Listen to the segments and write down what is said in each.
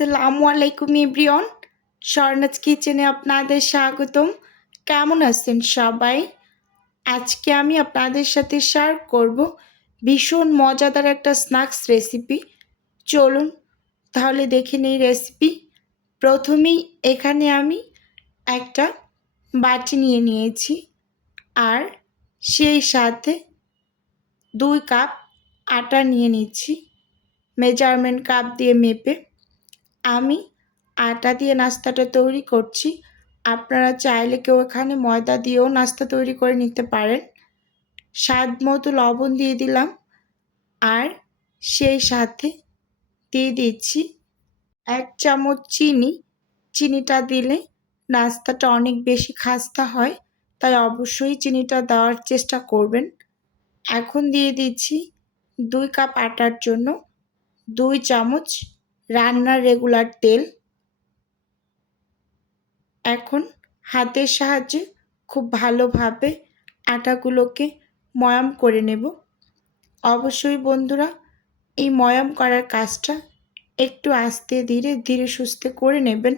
আসসালামু আলাইকুম ইব্রিয়ন স্বর্ণাজ কিচেনে আপনাদের স্বাগতম। কেমন আছেন সবাই? আজকে আমি আপনাদের সাথে শেয়ার করব ভীষণ মজাদার একটা স্ন্যাক্স রেসিপি চলুন তাহলে দেখে নিই রেসিপি প্রথমেই এখানে আমি একটা বাটি নিয়ে নিয়েছি আর সেই সাথে দুই কাপ আটা নিয়ে নিচ্ছি। মেজারমেন্ট কাপ দিয়ে মেপে। আমি আটা দিয়ে নাস্তাটা তৈরি করছি। আপনারা চাইলে কেউ এখানে ময়দা দিয়েও নাস্তা তৈরি করে নিতে পারেন। স্বাদ মতো লবণ দিয়ে দিলাম। আর সেই সাথে দিয়ে দিচ্ছি এক চামচ চিনি। চিনিটা দিলে নাস্তাটা অনেক বেশি খাস্তা হয়, তাই অবশ্যই চিনিটা দেওয়ার চেষ্টা করবেন। এখন দিয়ে দিচ্ছি দুই কাপ আটার জন্য দুই চামচ রান্নার রেগুলার তেল। এখন হাতের সাহায্যে খুব ভালোভাবে আটাগুলোকে ময়াম করে নেব। অবশ্যই বন্ধুরা, এই ময়াম করার কাজটা একটু আস্তে ধীরে ধীরে সুস্থে করে নেবেন।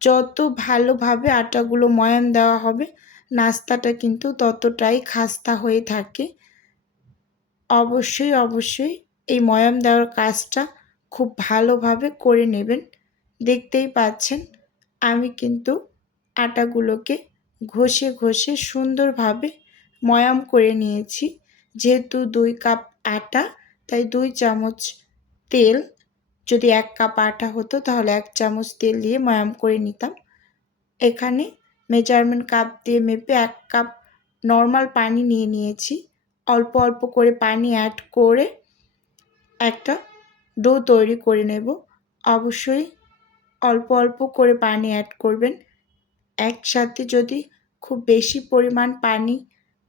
যত ভালোভাবে আটাগুলো ময়াম দেওয়া হবে, নাস্তাটা কিন্তু ততটাই খাস্তা হয়ে থাকে। অবশ্যই অবশ্যই এই ময়াম দেওয়ার কাজটা খুব ভালোভাবে করে নেবেন। দেখতেই পাচ্ছেন, আমি কিন্তু আটাগুলোকে ঘষে ঘষে সুন্দরভাবে ময়াম করে নিয়েছি। যেহেতু দুই কাপ আটা, তাই দুই চামচ তেল, যদি এক কাপ আটা হতো তাহলে এক চামচ তেল দিয়ে ময়াম করে নিতাম। এখানে মেজারমেন্ট কাপ দিয়ে মেপে এক কাপ নর্মাল পানি নিয়ে নিয়েছি। অল্প অল্প করে পানি অ্যাড করে একটা ডো তৈরি করে নেব। অবশ্যই অল্প অল্প করে পানি অ্যাড করবেন। একসাথে যদি খুব বেশি পরিমাণ পানি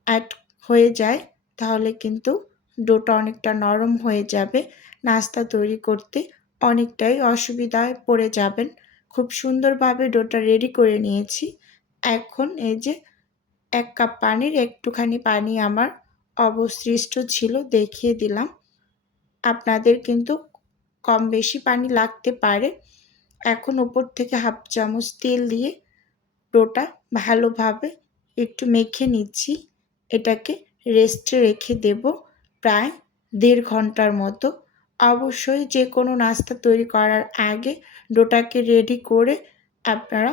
অ্যাড হয়ে যায়, তাহলে কিন্তু ডোটা অনেকটা নরম হয়ে যাবে। নাস্তা তৈরি করতে অনেকটাই অসুবিধায় পড়ে যাবেন। খুব সুন্দরভাবে ডোটা রেডি করে নিয়েছি। এখন এই যে এক কাপ পানির একটুখানি পানি আমার অবশিষ্ট ছিল, দেখিয়ে দিলাম। আপনাদের কিন্তু কম বেশি পানি লাগতে পারে। এখন ওপর থেকে হাফ চামচ তেল দিয়ে ডোটা ভালোভাবে একটু মেখে নিচ্ছি। এটাকে রেস্টে রেখে দেব প্রায় দেড় ঘণ্টার মতো। অবশ্যই যে কোনো নাস্তা তৈরি করার আগে ডোটাকে রেডি করে আপনারা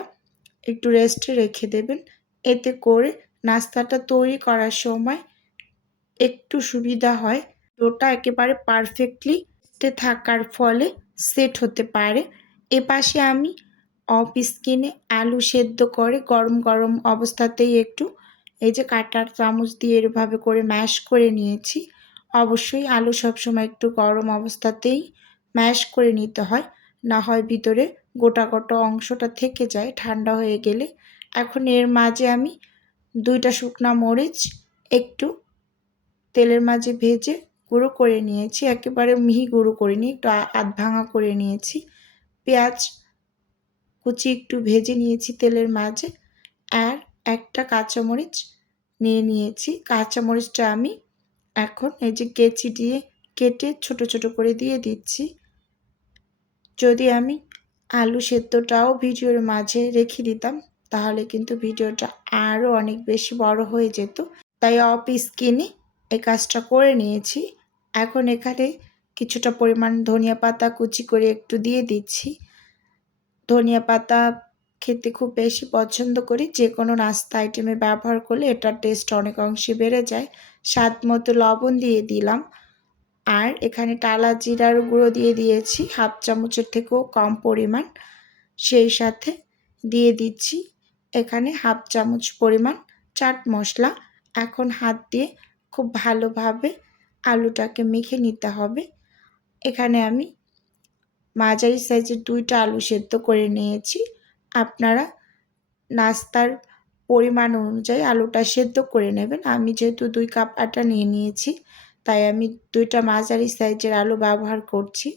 একটু রেস্টে রেখে দেবেন। এতে করে নাস্তাটা তৈরি করার সময় একটু সুবিধা হয়। ডোটা একেবারে পারফেক্টলি থাকার ফলে সেট হতে পারে। এপাশে আমি অফ স্কিনে আলু সেদ্ধ করে গরম গরম অবস্থাতেই একটু এই যে কাটার চামচ দিয়ে এরভাবে করে ম্যাশ করে নিয়েছি। অবশ্যই আলু সবসময় একটু গরম অবস্থাতেই ম্যাশ করে নিতে হয়। না হয় ভিতরে গোটা গোটা অংশটা থেকে যায়, ঠান্ডা হয়ে গেলে। এখন এর মাঝে আমি দুইটা শুকনা মরিচ একটু তেলের মাঝে ভেজে গুঁড়ো করে নিয়েছি, একেবারে মিহি গুঁড়ো করে নিই একটু আধ ভাঙা করে নিয়েছি। পেঁয়াজ কুচি একটু ভেজে নিয়েছি তেলের মাঝে আর একটা কাঁচামরিচ নিয়ে নিয়েছি। কাঁচামরিচটা আমি এখন এই যে কেচি দিয়ে কেটে ছোট ছোট করে দিয়ে দিচ্ছি। যদি আমি আলু সেদ্ধটাও ভিডিওর মাঝে রেখে দিতাম, তাহলে কিন্তু ভিডিওটা আরও অনেক বেশি বড় হয়ে যেত। তাই অফ স্কিনে এই কাজটা করে নিয়েছি। এখন এখানে কিছুটা পরিমাণ ধনিয়া পাতা কুচি করে একটু দিয়ে দিচ্ছি। ধনিয়া পাতা খেতে খুব বেশি পছন্দ করি। যে কোনো নাস্তা আইটেমে ব্যবহার করলে এটার টেস্ট অনেক অংশে বেড়ে যায়। স্বাদ মতো লবণ দিয়ে দিলাম। আর এখানে টালা জিরার গুঁড়ো দিয়ে দিয়েছি। হাফ চামচের থেকেও কম পরিমাণ। সেই সাথে দিয়ে দিচ্ছি। এখানে হাফ চামচ পরিমাণ চাট মশলা। এখন হাত দিয়ে খুব ভালোভাবে আলুটাকে মেখে নিতে হবে। এখানে আমি মাঝারি সাইজের দুইটা আলু সেদ্ধ করে নিয়েছি। আপনারা নাস্তার পরিমাণ অনুযায়ী আলুটা সেদ্ধ করে নেবেন। আমি যেহেতু দুই কাপ আটা নিয়ে নিয়েছি, তাই আমি দুইটা মাঝারি সাইজের আলু ব্যবহার করছি।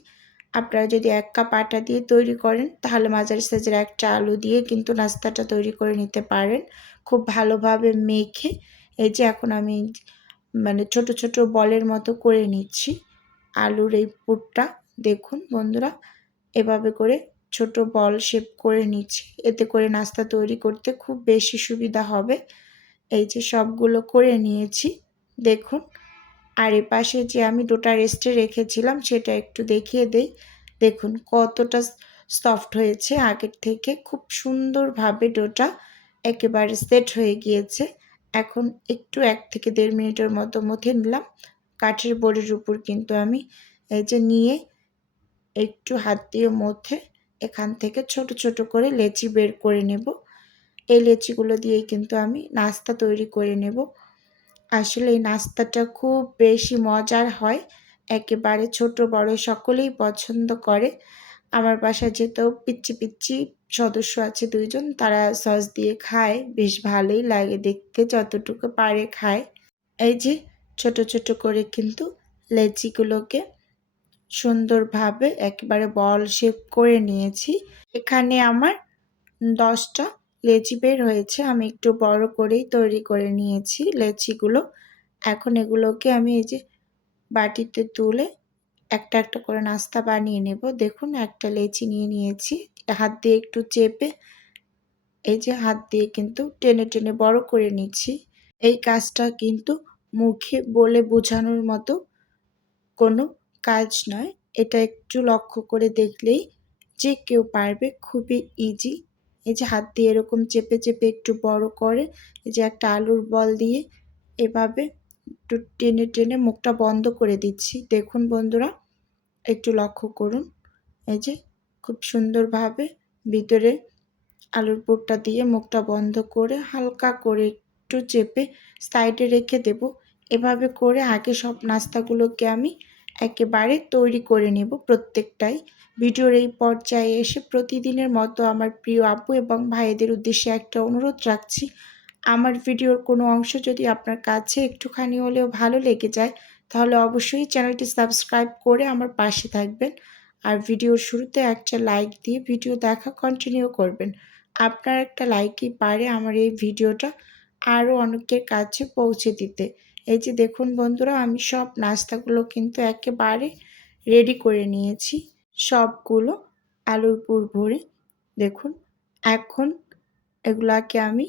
আপনারা যদি এক কাপ আটা দিয়ে তৈরি করেন, তাহলে মাঝারি সাইজের একটা আলু দিয়ে কিন্তু নাস্তাটা তৈরি করে নিতে পারেন। খুব ভালোভাবে মেখে, এই যে এখন আমি মানে ছোট ছোট বলের মতো করে নিচ্ছি। আলুর এই পুরটা দেখুন বন্ধুরা, এভাবে করে ছোট বল শেপ করে নিচ্ছি। এতে করে নাস্তা তৈরি করতে খুব বেশি সুবিধা হবে। এই যে সবগুলো করে নিয়েছি, দেখুন। আর এপাশে যে আমি ডোটা রেস্টে রেখেছিলাম, সেটা একটু দেখিয়ে দেই। দেখুন কতটা সফট হয়েছে। আগের থেকে খুব সুন্দরভাবে ডোটা একেবারে সেট হয়ে গিয়েছে। এখন একটু এক থেকে দেড় মিনিটের মতো মথে নিলাম। কাঠের বোর্ডের উপর কিন্তু আমি এই যে নিয়ে একটু হাত দিয়ে মধ্যে এখান থেকে ছোট ছোট করে লেচি বের করে নেব। এই লেচিগুলো দিয়েই কিন্তু আমি নাস্তা তৈরি করে নেব। আসলে এই নাস্তাটা খুব বেশি মজার হয়। একেবারে ছোট বড় সকলেই পছন্দ করে। আমার বাসায় যেতেও পিচ্ছি পিচ্ছি সদস্য আছে দুইজন, তারা সস দিয়ে খায়, বেশ ভালোই লাগে দেখতে যতটুকু পারে খায়। এই যে, ছোট ছোট করে কিন্তু লেচিগুলোকে সুন্দরভাবে একেবারে বল শেপ করে নিয়েছি। এখানে আমার দশটা লেচি বের হয়েছে, আমি একটু বড় করেই তৈরি করে নিয়েছি লেচিগুলো। এখন এগুলোকে আমি এই যে বাটিতে তুলে একটা একটা করে নাস্তা বানিয়ে নেব। দেখুন, একটা লেচি নিয়ে নিয়েছি। হাত দিয়ে একটু চেপে, এই যে হাত দিয়ে কিন্তু টেনে টেনে বড় করে নিচ্ছি। এই কাজটা কিন্তু মুখে বলে বোঝানোর মতো কোনো কাজ নয়। এটা একটু লক্ষ্য করে দেখলেই যে কেউ পারবে, খুবই ইজি এই যে হাত দিয়ে এরকম চেপে চেপে একটু বড় করে, এই যে একটা আলুর বল দিয়ে এভাবে একটু টেনে টেনে মুখটা বন্ধ করে দিচ্ছি। দেখুন বন্ধুরা, একটু লক্ষ্য করুন। এই যে খুব সুন্দরভাবে ভিতরে আলুর পুরটা দিয়ে মুখটা বন্ধ করে হালকা করে একটু চেপে সাইডে রেখে দেব। এভাবে করে আগে সব নাস্তাগুলোকে আমি একেবারে তৈরি করে নেব প্রত্যেকটাই। ভিডিওর এই পর্যায়ে এসে প্রতিদিনের মতো আমার প্রিয় আপু এবং ভাইদের উদ্দেশ্যে একটা অনুরোধ রাখছি আমার ভিডিওর কোনো অংশ যদি আপনার কাছে একটুখানি হলেও ভালো লেগে যায়, তাহলে অবশ্যই চ্যানেলটি সাবস্ক্রাইব করে আমার পাশে থাকবেন। আর ভিডিওর শুরুতে একটা লাইক দিয়ে ভিডিও দেখা কন্টিনিউ করবেন। আপনার একটা লাইকই পারে আমার এই ভিডিওটা আরও অনেকের কাছে পৌঁছে দিতে। এই যে দেখুন বন্ধুরা, আমি সব নাস্তাগুলো কিন্তু একেবারে রেডি করে নিয়েছি। সবগুলো আলুর পুর ভরে, দেখুন, এখন এগুলাকে আমি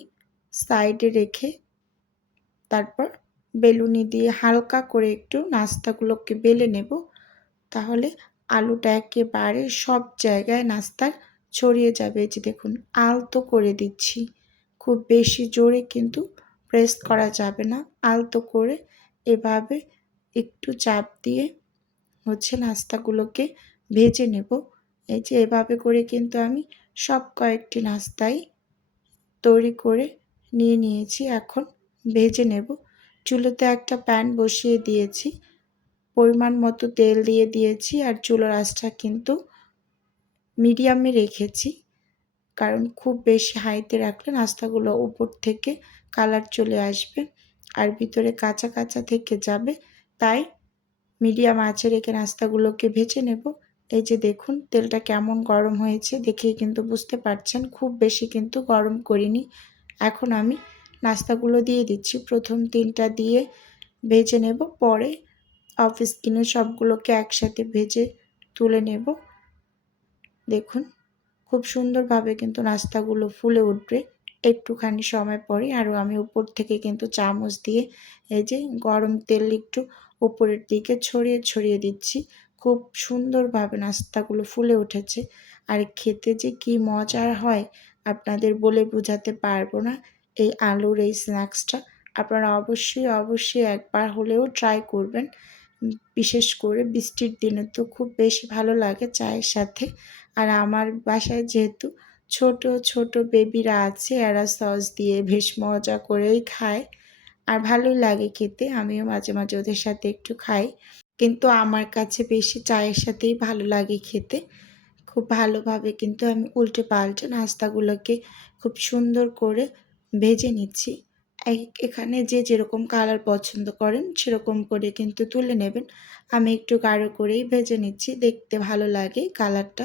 সাইডে রেখে তারপর বেলুনি দিয়ে হালকা করে একটু নাস্তাগুলোকে বেলে নেব। তাহলে আলুটা একেবারে সব জায়গায় নাস্তার ছড়িয়ে যাবে। যে দেখুন, আলতো করে দিচ্ছি। খুব বেশি জোরে কিন্তু প্রেস করা যাবে না। আলতো করে এভাবে একটু চাপ দিয়ে হচ্ছে নাস্তাগুলোকে ভেজে নেব। এই যে এভাবে করে কিন্তু আমি সব কয়েকটি নাস্তাই তৈরি করে নিয়ে নিয়েছি, এখন ভেজে নেব। চুলোতে একটা প্যান বসিয়ে দিয়েছি। পরিমাণ মতো তেল দিয়ে দিয়েছি আর চুলোর আঁচটা কিন্তু মিডিয়ামে রেখেছি। কারণ খুব বেশি হাইতে রাখলে নাস্তাগুলো উপর থেকে কালার চলে আসবে আর ভিতরে কাঁচা কাঁচা থেকে যাবে। তাই মিডিয়াম আঁচে রেখে নাস্তাগুলোকে ভেজে নেব। এই যে দেখুন, তেলটা কেমন গরম হয়েছে দেখে কিন্তু বুঝতে পারছেন, খুব বেশি কিন্তু গরম করিনি। এখন আমি নাস্তাগুলো দিয়ে দিচ্ছি। প্রথম তিনটা দিয়ে ভেজে নেব। পরে অফিস কিনে সবগুলোকে একসাথে ভেজে তুলে নেব। দেখুন, খুব সুন্দরভাবে কিন্তু নাস্তাগুলো ফুলে উঠবে। একটুখানি সময় পরে আরও আমি উপর থেকে কিন্তু চামচ দিয়ে এই যে গরম তেল একটু উপরের দিকে ছড়িয়ে ছড়িয়ে দিচ্ছি। খুব সুন্দরভাবে নাস্তাগুলো ফুলে উঠেছে। আর খেতে যে কি মজার হয় আপনাদের বলে বোঝাতে পারব না এই আলুর এই স্ন্যাক্সটা আপনারা অবশ্যই অবশ্যই একবার হলেও ট্রাই করবেন। বিশেষ করে বৃষ্টির দিনে তো খুব বেশি ভালো লাগে চায়ের সাথে। আর আমার বাসায় যেহেতু ছোট ছোট বেবিরা আছে, এরা সস দিয়ে বেশ মজা করেই খায়। আর ভালোই লাগে খেতে, আমিও মাঝে মাঝে ওদের সাথে একটু খাই। কিন্তু আমার কাছে বেশি চায়ের সাথেই ভালো লাগে খেতে। খুব ভালোভাবে কিন্তু আমি উল্টে পাল্টে নাস্তাগুলোকে খুব সুন্দর করে ভেজে নিচ্ছি। এখানে যে যেরকম কালার পছন্দ করেন সেরকম করে কিন্তু তুলে নেবেন। আমি একটু গাঢ় করেই ভেজে নিচ্ছি, দেখতে ভালো লাগে কালারটা।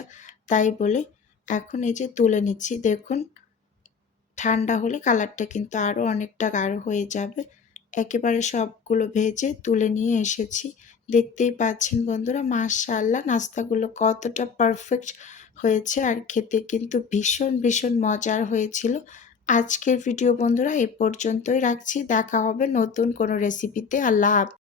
তাই বলে এখন এই যে তুলে নিচ্ছি, দেখুন। ঠান্ডা হলে কালারটা কিন্তু আরও অনেকটা গাঢ় হয়ে যাবে। একেবারে সবগুলো ভেজে তুলে নিয়ে এসেছি। দেখতেই পাচ্ছেন বন্ধুরা, মাশাআল্লাহ, নাস্তাগুলো কতটা পারফেক্ট হয়েছে আর খেতে কিন্তু ভীষণ ভীষণ মজার হয়েছিল। আজকের ভিডিও বন্ধুরা, এ পর্যন্তই রাখছি। দেখা হবে নতুন কোনো রেসিপিতে আল্লাহ